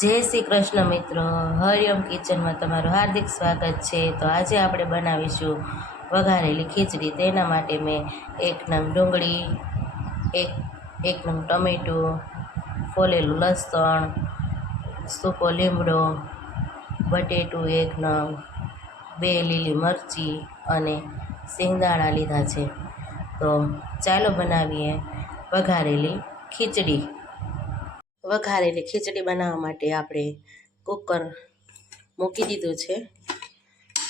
જય શ્રી કૃષ્ણ મિત્રો. હરિયમ કિચનમાં તમારું હાર્દિક સ્વાગત છે. તો આજે આપણે બનાવીશું વઘારેલી ખીચડી. તેના માટે મેં એક નંગ ડુંગળી, એક એક નંગ ટમેટું, ફોલેલું લસણ, સૂકો લીમડો, બટેટું એક નંગ, બે લીલી મરચી અને સિંગદાણા લીધા છે. તો ચાલો બનાવીએ વઘારેલી ખીચડી. વઘારેલી ખીચડી બનાવવા માટે આપણે કુકર મૂકી દીધું છે.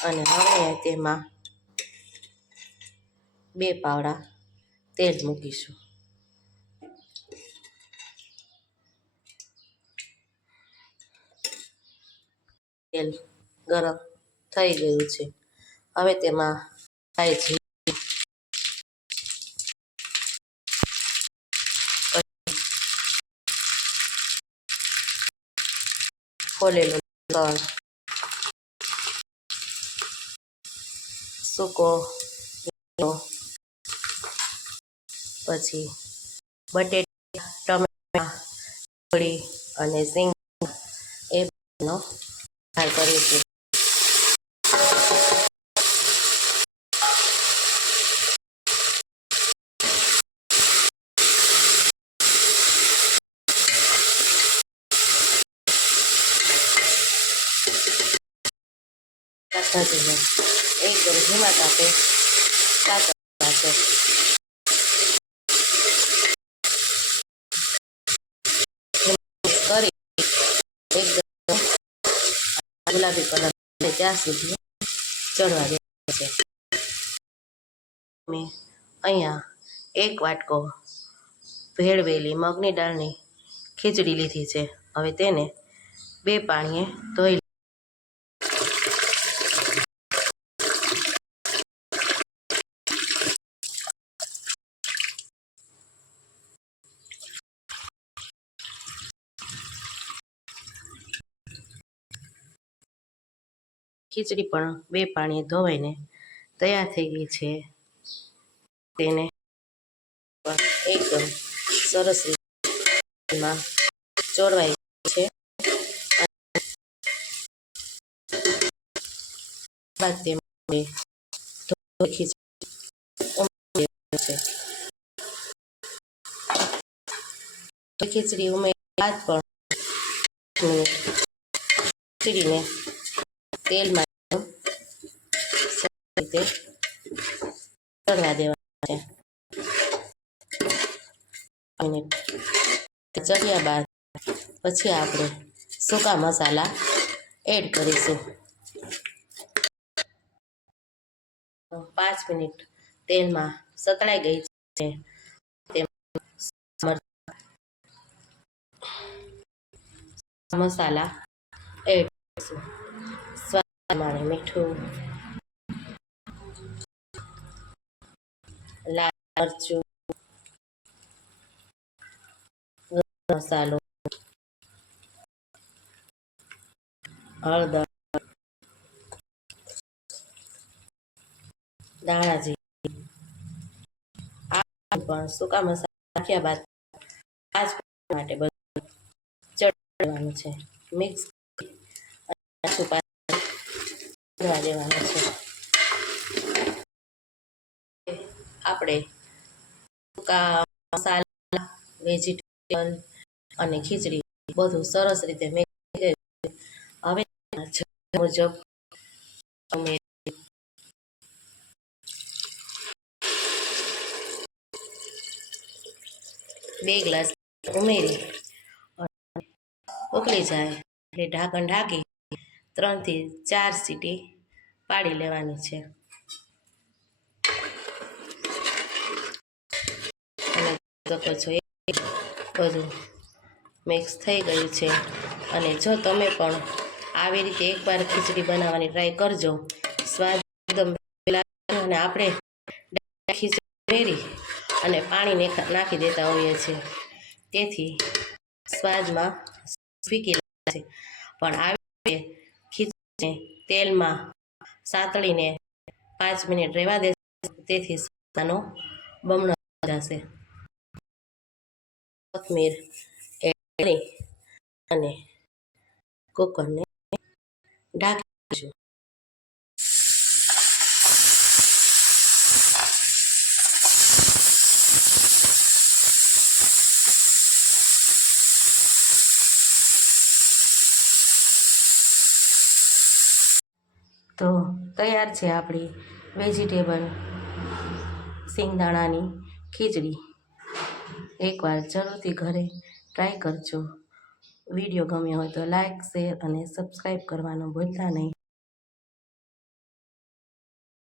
અને હવે તેમાં બે પાવડા તેલ મૂકીશું. તેલ ગરમ થઈ ગયું છે. હવે તેમાં થાય છે ફોલેલું લસણ સૂકો પછી બટેટા ટમેટા ડુંગળી અને સિંગ એ બધાનો ફ્રાય કરીશું શાકભાજીને એકદમ ધીમા તાપે એકદમ ગુલાબી કલર ત્યાં સુધી ચડવા દે છે મેં અહીંયા એક વાટકો ભેળવેલી મગની દાળની ખીચડી લીધી છે હવે તેને બે પાણીએ ધોઈ ખીચડી પણ બે પાણી ધોવાઈને તૈયાર થઈ ગઈ છે. તેને એકદમ સરસ રીતમાં ચોળવાઈ છે. બાદ તેમાં ખીચડી છે. ખીચડી ઉમેર્યા બાદ પણ ખીચડીને તેલમાં રીતે ચડવા દેવાના છે. મિનિટ ચડ્યા બાદ પછી આપણે સૂકા મસાલા એડ કરીશું. પાંચ મિનિટ તેલમાં સતળાઈ ગઈ છે. મસાલા એડ કરીશું. સ્વાદ પ્રમાણે મીઠું મરચું મસાલો હળદર. દાણાજી આ પણ સૂકા મસાલા નાખ્યા બાદ પાંચ માટે બધું ચડવાનું છે. મિક્સ દેવાનું છે. આપણે સૂકા મસાલા વેજીટેબલ અને ખીચડી બધું સરસ રીતે મેં હવે મુજબ અમે બે ગ્લાસ ઉમેરી ઉકળી જાય એટલે ઢાંકણ ઢાંકી ત્રણથી ચાર સીટી પાડી લેવાની છે અને શકો છો બધું મિક્સ થઈ ગયું છે. અને જો તમે પણ આવી રીતે એકવાર ખીચડી બનાવવાની ટ્રાય કરજો. સ્વાદ એકદમ અને આપણે ખીચડી મેરી અને પાણી નાખી દેતા હોઈએ છીએ. તેથી સ્વાદમાં ફીકી લાગે છે. પણ આવી ખીચડીને તેલમાં સાતળીને પાંચ મિનિટ રહેવા દેશે તેથી સ્વાદનો બમણો જશે. કોથમીર એડ અને કુકરને ઢાંકી તો તૈયાર છે આપણી વેજીટેબલ સિંગદાણાની ખીચડી. એકવાર જરૂરથી ઘરે ટ્રાય કરજો. વીડિયો ગમ્યો હોય તો લાઇક શેર અને સબસ્ક્રાઈબ કરવાનું ભૂલતા નહીં.